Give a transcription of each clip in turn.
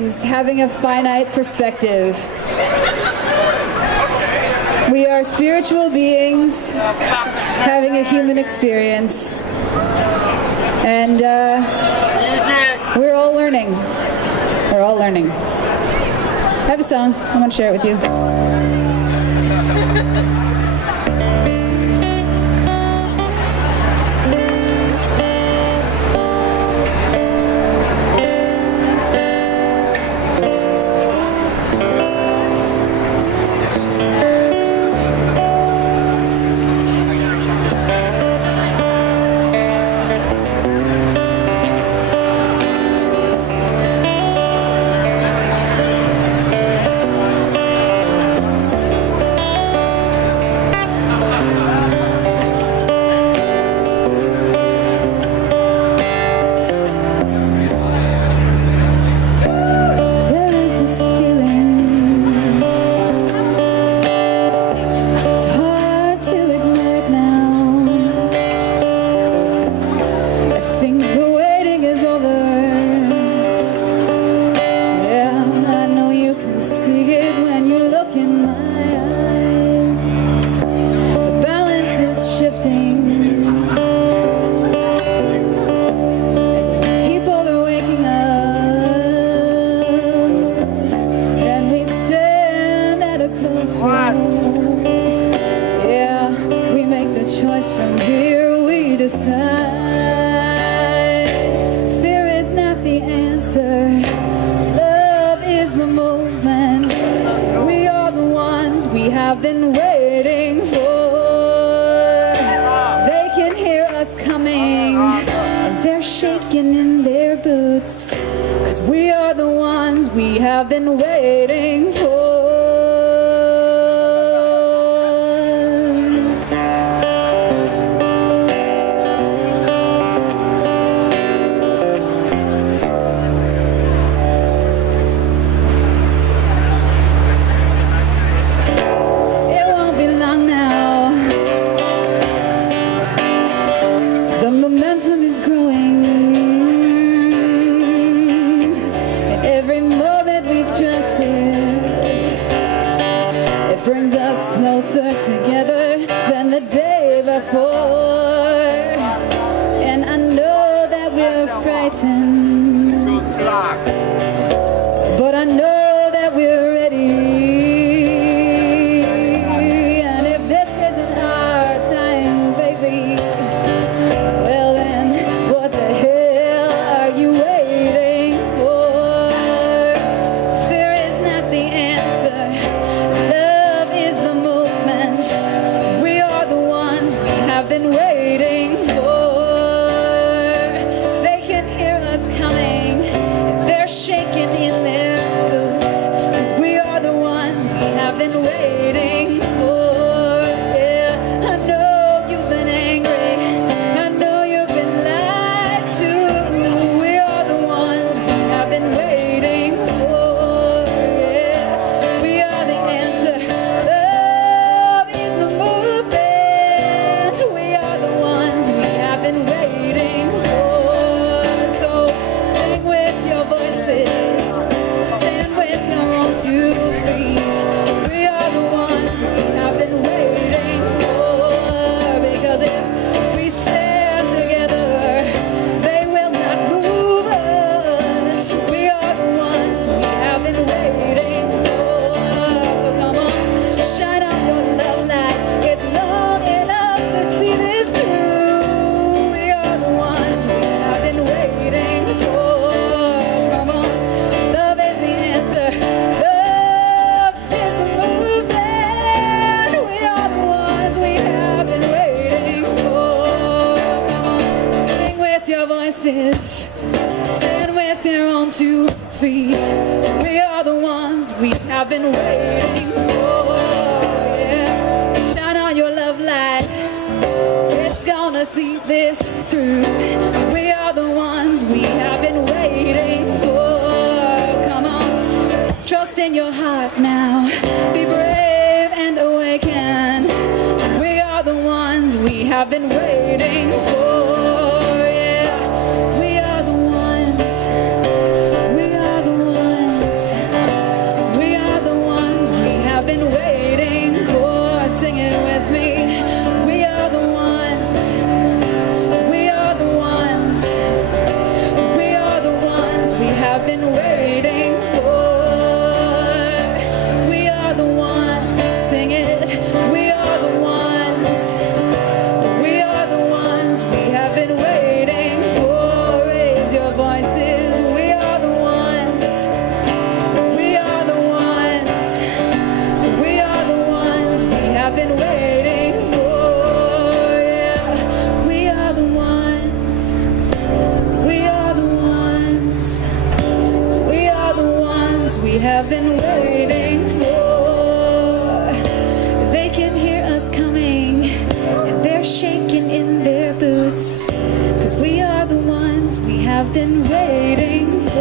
beings having a finite perspective. We are spiritual beings having a human experience. And we're all learning. We're all learning. I have a song. I want to share it with you. Stand with your own 2 feet. We are the ones we have been waiting for. Yeah. Shine on your love light. It's gonna see this through. We are the ones we have been waiting for. Come on, trust in your heart now. Be brave and awaken. We are the ones we have been waiting for. We are the ones. have been waiting for. We are the ones, sing it. We are the ones. We are the ones we have been waiting for. Raise your voices. We are the ones. We are the ones. We are the ones we have been waiting for. Yeah, we are the ones. We are the ones. We are the ones we have been waiting for. They can hear us coming and they're shaking in their boots, 'cause we are the ones we have been waiting for.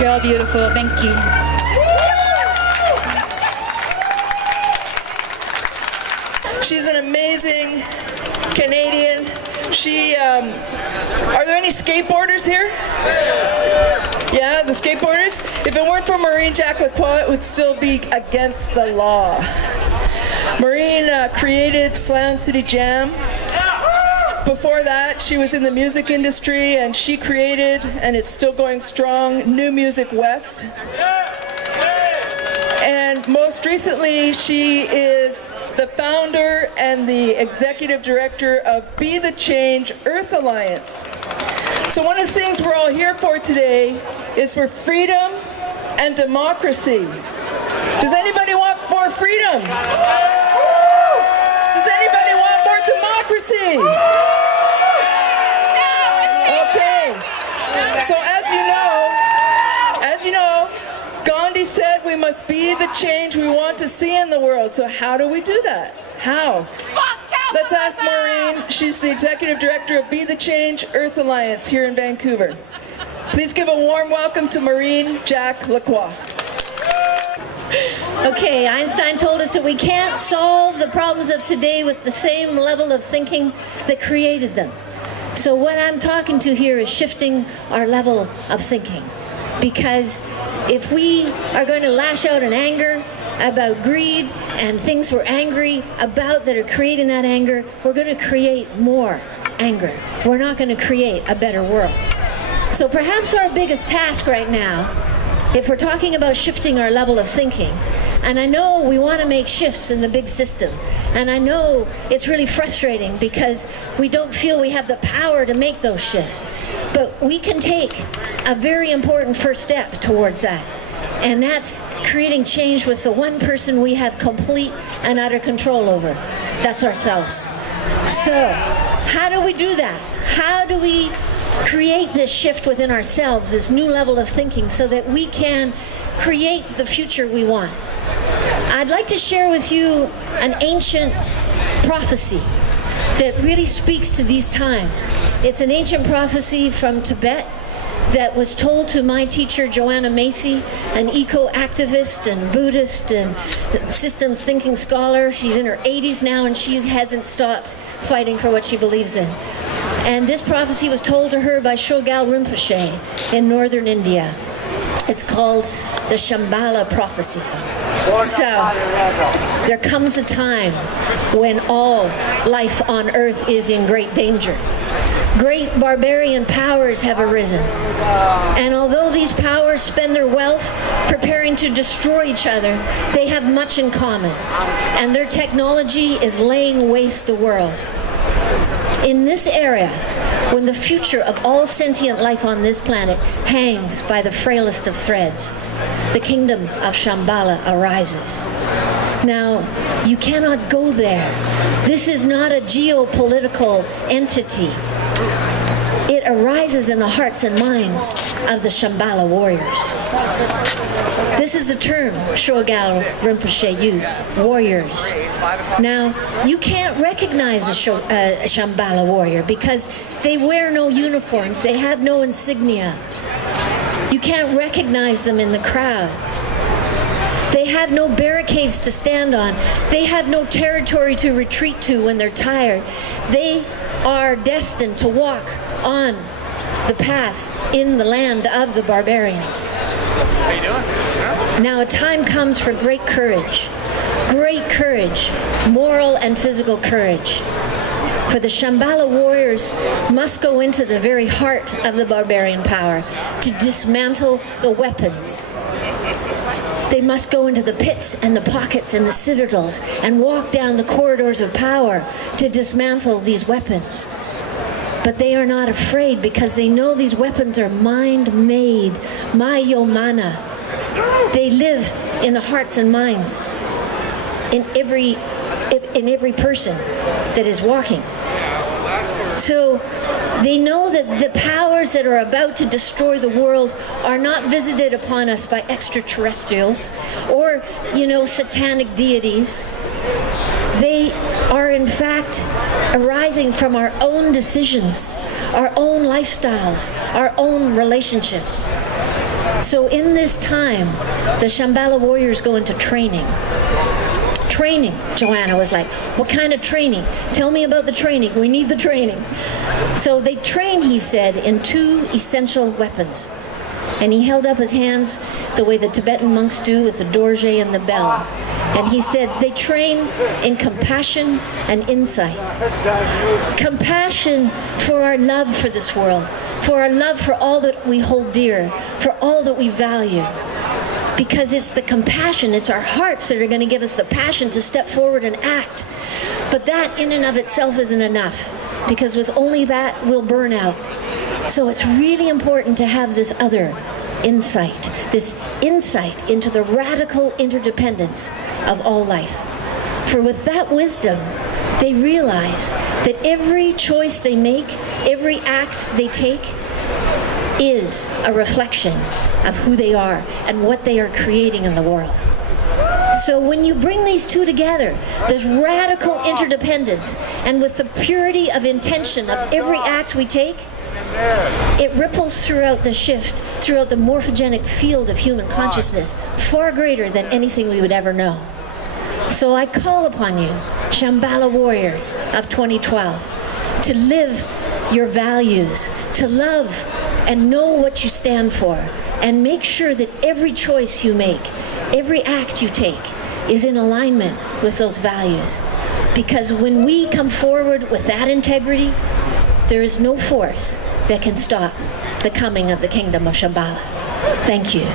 You're all beautiful. Thank you. She's an amazing Canadian. She, are there any skateboarders here? Yeah, the skateboarders? If it weren't for Maureen Jack-LaCroix, it would still be against the law. Maureen created Slam City Jam. Before that, she was in the music industry, and she created, and it's still going strong, New Music West. And most recently, she is the founder and the executive director of Be the Change Earth Alliance. So one of the things we're all here for today is for freedom and democracy. Does anybody want more freedom? Does anybody want more democracy? Okay. So as you know, Gandhi said we must be the change we want to see in the world. So how do we do that? How? Let's ask Maureen. She's the executive director of Be the Change Earth Alliance here in Vancouver. Please give a warm welcome to Maureen Jack-LaCroix. Okay, Einstein told us that we can't solve the problems of today with the same level of thinking that created them. So what I'm talking to here is shifting our level of thinking. Because if we are going to lash out in anger about greed and things we're angry about that are creating that anger, we're going to create more anger. We're not going to create a better world. So perhaps our biggest task right now, if we're talking about shifting our level of thinking, and I know we want to make shifts in the big system, and I know it's really frustrating because we don't feel we have the power to make those shifts, but we can take a very important first step towards that, and that's creating change with the one person we have complete and utter control over. That's ourselves. So how do we do that? How do we create this shift within ourselves, this new level of thinking, so that we can create the future we want? I'd like to share with you an ancient prophecy that really speaks to these times. It's an ancient prophecy from Tibet that was told to my teacher, Joanna Macy, an eco-activist and Buddhist and systems thinking scholar. She's in her 80s now, and she hasn't stopped fighting for what she believes in. And this prophecy was told to her by Shogal Rinpoche in northern India. It's called the Shambhala prophecy. So there comes a time when all life on earth is in great danger. Great barbarian powers have arisen, and although these powers spend their wealth preparing to destroy each other, they have much in common, and their technology is laying waste the world. In this area, when the future of all sentient life on this planet hangs by the frailest of threads, the kingdom of Shambhala arises. Now, you cannot go there. This is not a geopolitical entity. It arises in the hearts and minds of the Shambhala warriors. This is the term Shogal Rinpoche used, warriors. Now, you can't recognize a Shambhala warrior because they wear no uniforms, they have no insignia. You can't recognize them in the crowd. They have no barricades to stand on. They have no territory to retreat to when they're tired. They are destined to walk on the paths in the land of the barbarians. How you doing? Yeah. Now a time comes for great courage, moral and physical courage. For the Shambhala warriors must go into the very heart of the barbarian power to dismantle the weapons. They must go into the pits and the pockets and the citadels and walk down the corridors of power to dismantle these weapons. But they are not afraid because they know these weapons are mind-made, mayomana. They live in the hearts and minds in every person that is walking. So they know that the powers that are about to destroy the world are not visited upon us by extraterrestrials or, satanic deities. They are in fact arising from our own decisions, our own lifestyles, our own relationships. So in this time, the Shambhala warriors go into training. Training, Joanna was like, what kind of training? Tell me about the training. We need the training. So they train, he said, in 2 essential weapons. And he held up his hands the way the Tibetan monks do with the dorje and the bell. And he said they train in compassion and insight. Compassion for our love for this world, for our love for all that we hold dear, for all that we value. Because it's the compassion, it's our hearts that are going to give us the passion to step forward and act. But that in and of itself isn't enough, because with only that we'll burn out. So it's really important to have this other insight, this insight into the radical interdependence of all life. For with that wisdom, they realize that every choice they make, every act they take, is a reflection of who they are and what they are creating in the world. So when you bring these two together, there's radical interdependence, and with the purity of intention of every act we take, it ripples throughout the shift, throughout the morphogenic field of human consciousness, far greater than anything we would ever know. So I call upon you, Shambhala warriors of 2012, to live your values, to love and know what you stand for, and make sure that every choice you make, every act you take, is in alignment with those values. Because when we come forward with that integrity, there is no force that can stop the coming of the kingdom of Shambhala. Thank you.